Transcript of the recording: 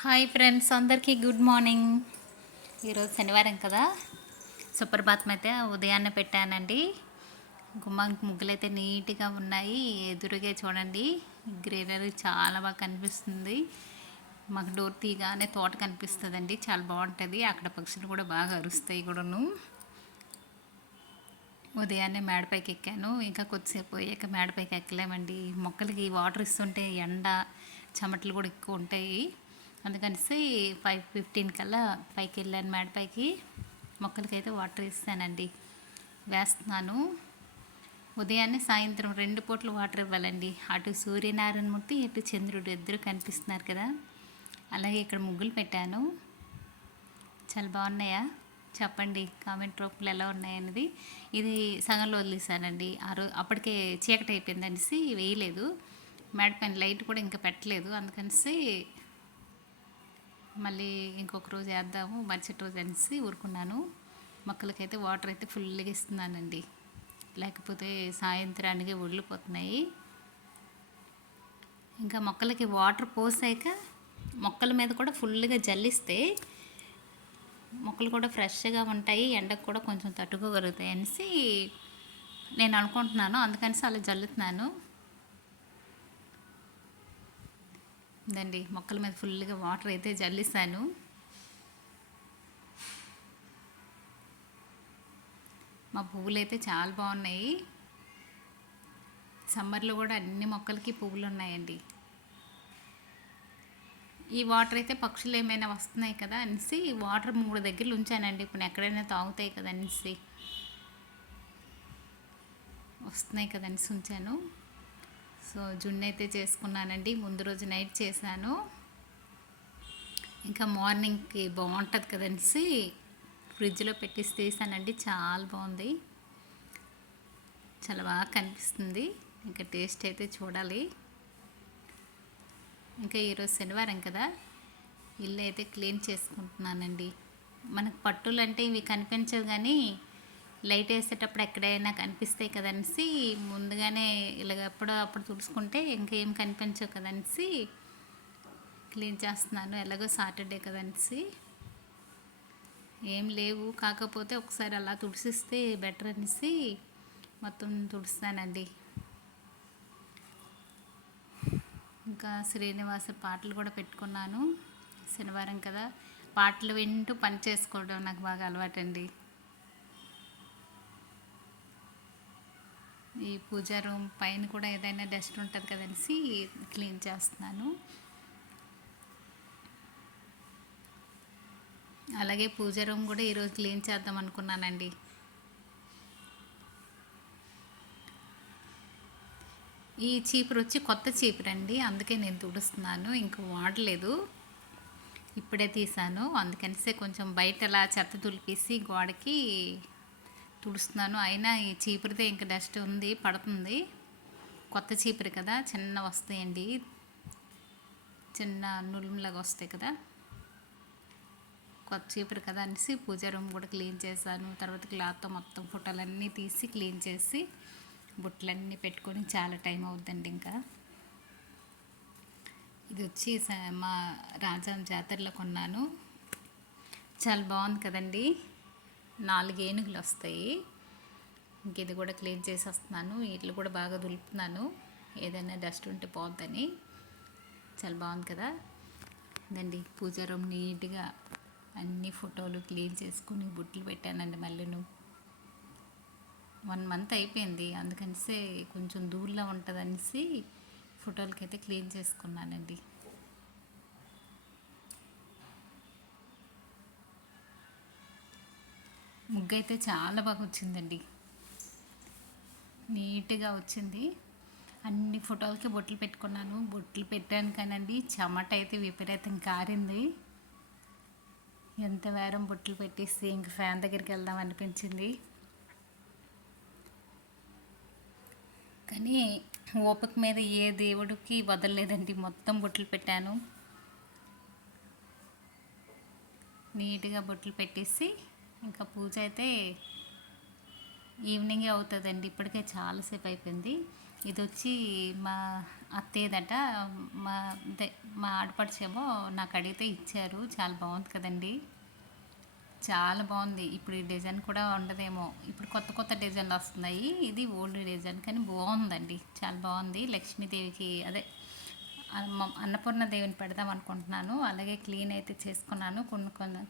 Hi friends అందరికీ good morning. ఈరోజు శనివారం కదా? సుప్రభాతం అయితే ఉదయాన్నే పెట్టానండి. గుమ్మానికి ముగ్గులు అయితే నీట్గా ఉన్నాయి ఎదురుగా చూడండి. గ్రీనరీ చాలా బాగా కనిపిస్తుంది. మాకు డోర్ తీగానే తోట కనిపిస్తుందండి చాలా బాగుంటుంది. అక్కడ పక్షులు కూడా బాగా అరుస్తాయి కూడాను. ఉదయాన్నే మేడపైకి ఎక్కాను. ఇంకా కొద్దిసేపు పోయాక మేడపైకి ఎక్కలేమండి. మొక్కలకి వాటర్ ఇస్తుంటే ఎండ చెమటలు కూడా ఎక్కువ ఉంటాయి. అందుకనేసి ఫైవ్ ఫిఫ్టీన్ కల్లా పైకి వెళ్ళాను మేడపైకి మొక్కలకైతే వాటర్ ఇస్తానండి. వేస్తున్నాను. ఉదయాన్నే సాయంత్రం రెండు పూట్లు వాటర్ ఇవ్వాలండి. అటు సూర్యనారాయణ మూర్తి ఇటు చంద్రుడు ఇద్దరు కనిపిస్తున్నారు కదా. అలాగే ఇక్కడ ముగ్గులు పెట్టాను. చాలా బాగున్నాయా? చెప్పండి. కామెంట్ రూపంలో ఎలా ఉన్నాయనేది ఇది సగంలో వదిలేసానండి ఆ రోజు అప్పటికే చీకటి అయిపోయింది అనేసి వేయలేదు మేడపైన లైట్ కూడా ఇంకా పెట్టలేదు. అందుకనేసి మళ్ళీ ఇంకొక రోజు వేద్దాము. మరుసటి రోజు అనేసి ఊరుకున్నాను. మొక్కలకైతే వాటర్ అయితే ఫుల్గా ఇస్తున్నానండి. లేకపోతే సాయంత్రానికి ఒళ్ళిపోతున్నాయి. ఇంకా మొక్కలకి వాటర్ పోసాక మొక్కల మీద కూడా ఫుల్గా జల్లిస్తే మొక్కలు కూడా ఫ్రెష్గా ఉంటాయి. ఎండకు కూడా కొంచెం తట్టుకోగలుగుతాయి అనేసి నేను అనుకుంటున్నాను. అందుకనేసి అలా జల్లుతున్నాను. ఇదండి మొక్కల మీద ఫుల్గా వాటర్ అయితే జల్లిస్తాను. మా పువ్వులు అయితే చాలా బాగున్నాయి. సమ్మర్లో కూడా అన్ని మొక్కలకి పువ్వులు ఉన్నాయండి ఈ వాటర్ అయితే పక్షులు ఏమైనా వస్తున్నాయి కదా అనేసి వాటర్ మూడు దగ్గరలు ఉంచానండి. ఇప్పుడు ఎక్కడైనా తాగుతాయి కదా అనేసి. వస్తున్నాయి కదా అనేసి ఉంచాను. సో జున్ను అయితే చేసుకున్నానండి. ముందు రోజు నైట్ చేశాను. ఇంకా మార్నింగ్కి బాగుంటుంది కదనేసి ఫ్రిడ్జ్లో పెట్టేసి తీసానండి చాలా బాగుంది చాలా బాగా కనిపిస్తుంది. ఇంకా టేస్ట్ అయితే చూడాలి. ఇంకా ఈరోజు శనివారం కదా. ఇల్లు అయితే క్లీన్ చేసుకుంటున్నానండి. మనకు పట్టులు అంటే ఇవి కనిపించవు కానీ లైట్ వేసేటప్పుడు ఎక్కడైనా కనిపిస్తాయి కదనేసి ముందుగానే ఇలాగ ఎప్పుడో అప్పుడు తుడుచుకుంటే ఇంకేం కనిపించవు కదనేసి క్లీన్ చేస్తున్నాను ఎలాగో సాటర్డే కదనేసి ఏం లేవు. కాకపోతే ఒకసారి అలా తుడిసిస్తే బెటర్ అనేసి మొత్తం తుడుస్తానండి. ఇంకా శ్రీనివాస పాటలు కూడా పెట్టుకున్నాను. శనివారం కదా. పాటలు వింటూ పని చేసుకోవడం నాకు బాగా అలవాటండి. ఈ పూజా రూమ్ పైన కూడా ఏదైనా డస్ట్ ఉంటుంది కదనేసి క్లీన్ చేస్తున్నాను. అలాగే పూజా రూమ్ కూడా ఈరోజు క్లీన్ చేద్దాం అనుకున్నానండి. ఈ చీపురు వచ్చి కొత్త చీపురు అండి. అందుకే నేను తుడుస్తున్నాను. ఇంక వాడలేదు. ఇప్పుడే తీసాను అందుకనిసే కొంచెం బయట అలా చెత్త తులిపేసి గోడకి తుడుస్తున్నాను. అయినా ఈ చీపురితే ఇంకా డస్ట్ ఉంది పడుతుంది. కొత్త చీపురు కదా చిన్న వస్తాయండి. చిన్న నులుములాగా వస్తాయి కదా. కొత్త చీపురు కదా అనేసి పూజా రూమ్ కూడా క్లీన్ చేశాను. తర్వాత క్లాత్తో మొత్తం ఫోటోలన్నీ తీసి క్లీన్ చేసి బుట్టలన్నీ పెట్టుకొని చాలా టైం అవుతుందండి ఇంకా. ఇది వచ్చి మా రాజాం జాతరలో కొన్నాను. చాలా బాగుంది కదండీ. నాలుగు ఏనుగులు వస్తాయి ఇంక ఇది కూడా క్లీన్ చేసి వస్తున్నాను ఇట్లు కూడా బాగా దులుపుతున్నాను. ఏదైనా డస్ట్ ఉంటే పోద్దని. చాలా బాగుంది కదా? ఇదండి పూజా రూమ్ నీట్గా అన్ని ఫోటోలు క్లీన్ చేసుకుని బుట్టలు పెట్టానండి మళ్ళీను వన్ మంత్ అయిపోయింది. అందుకనిసే కొంచెం దూరంలో ఉంటుంది అనేసి ఫోటోలకైతే క్లీన్ చేసుకున్నానండి. ముగ్గు అయితే చాలా బాగా వచ్చిందండి. నీట్గా వచ్చింది. అన్ని ఫోటోలకి బొట్లు పెట్టుకున్నాను. బొట్లు పెట్టాను కానండి చెమట అయితే విపరీతం కారింది. ఎంత వేరం బొట్లు పెట్టేసి ఇంక ఫ్యాన్ దగ్గరికి వెళ్దాం అనిపించింది. కానీ ఓపిక మీద ఏ దేవుడికి వదలలేదండి. మొత్తం బొట్లు పెట్టాను. నీట్గా బొట్లు పెట్టేసి ఇంకా పూజ అయితే ఈవినింగే అవుతుందండి. ఇప్పటికే చాలాసేపు అయిపోయింది. ఇది వచ్చి మా అత్తేదట మా అదే మా ఆడపడిచేమో నాకు అడిగితే ఇచ్చారు. చాలా బాగుంది కదండి. చాలా బాగుంది. ఇప్పుడు ఈ డిజైన్ కూడా ఉండదేమో. ఇప్పుడు కొత్త కొత్త డిజైన్లు వస్తున్నాయి. ఇది ఓల్డ్ డిజైన్ కానీ బాగుందండి. చాలా బాగుంది. లక్ష్మీదేవికి అదే అన్నపూర్ణ దేవిని పెడదాం అనుకుంటున్నాను. అలాగే క్లీన్ అయితే చేసుకున్నాను. కొన్ని కొన్ని